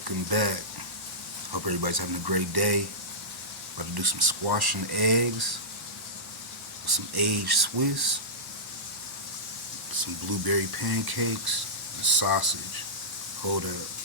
Welcome back. Hope everybody's having a great day. About to do some squash and eggs with some aged Swiss, some blueberry pancakes, and sausage. Hold up.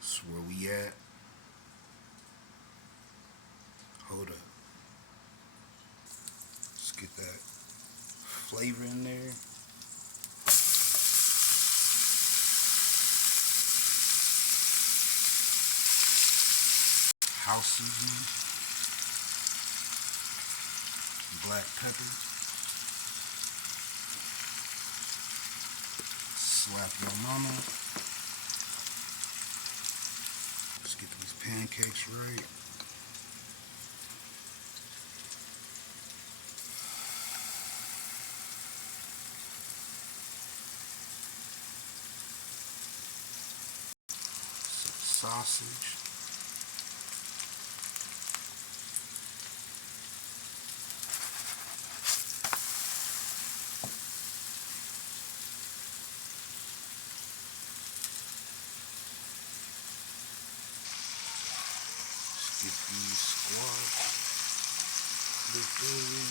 That's where we at. Hold up. Let's get that flavor in there. House seasoning, black pepper, slap your mama. Let's get these pancakes right. Some sausage. Get these squash flipped over.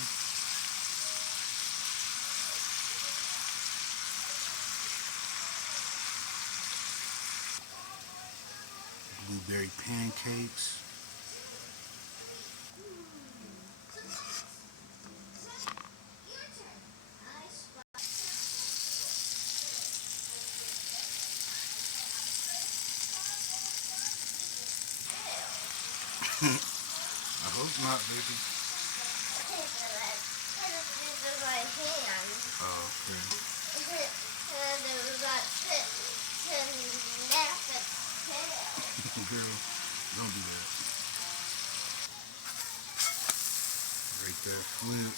Blueberry pancakes. I hope not, baby. Oh, okay. Girl, don't do that. Break that flip.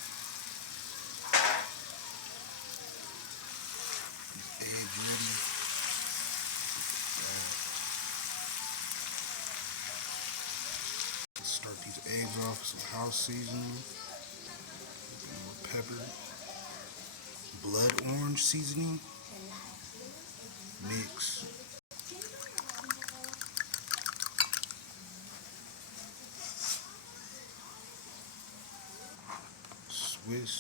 These eggs ready. Let's start these eggs off with some house seasoning. More pepper. Blood orange seasoning. Mix. Swiss.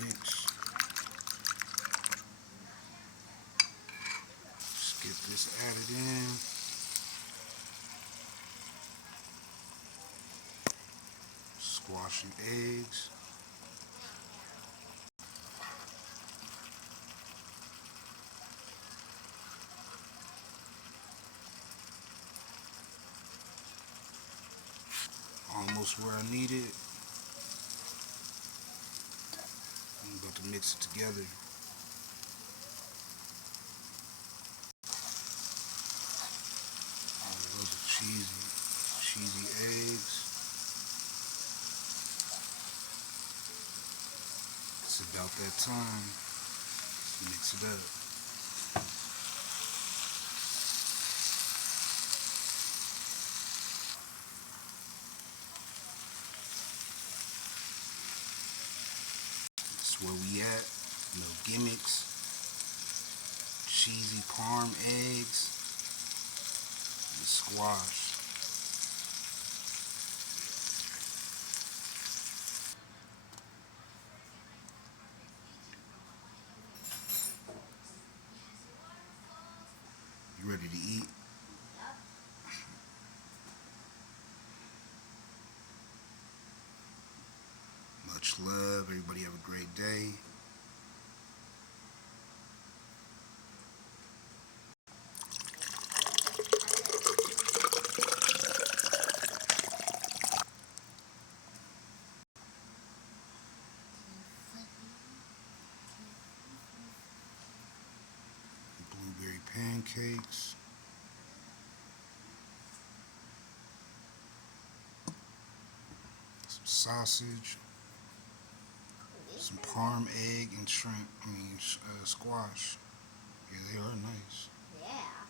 Mix. Just get this added in. Squash and eggs. Almost where I need it. I'm about to mix it together. Oh, those are cheesy eggs. It's about that time. Let's mix it up. That's where we at. Gimmicks. Cheesy parm eggs. And squash. You ready to eat? Much love. Everybody have a great day. Blueberry pancakes. some sausage, some parm egg and shrimp. Squash. Yeah, they are nice. Yeah.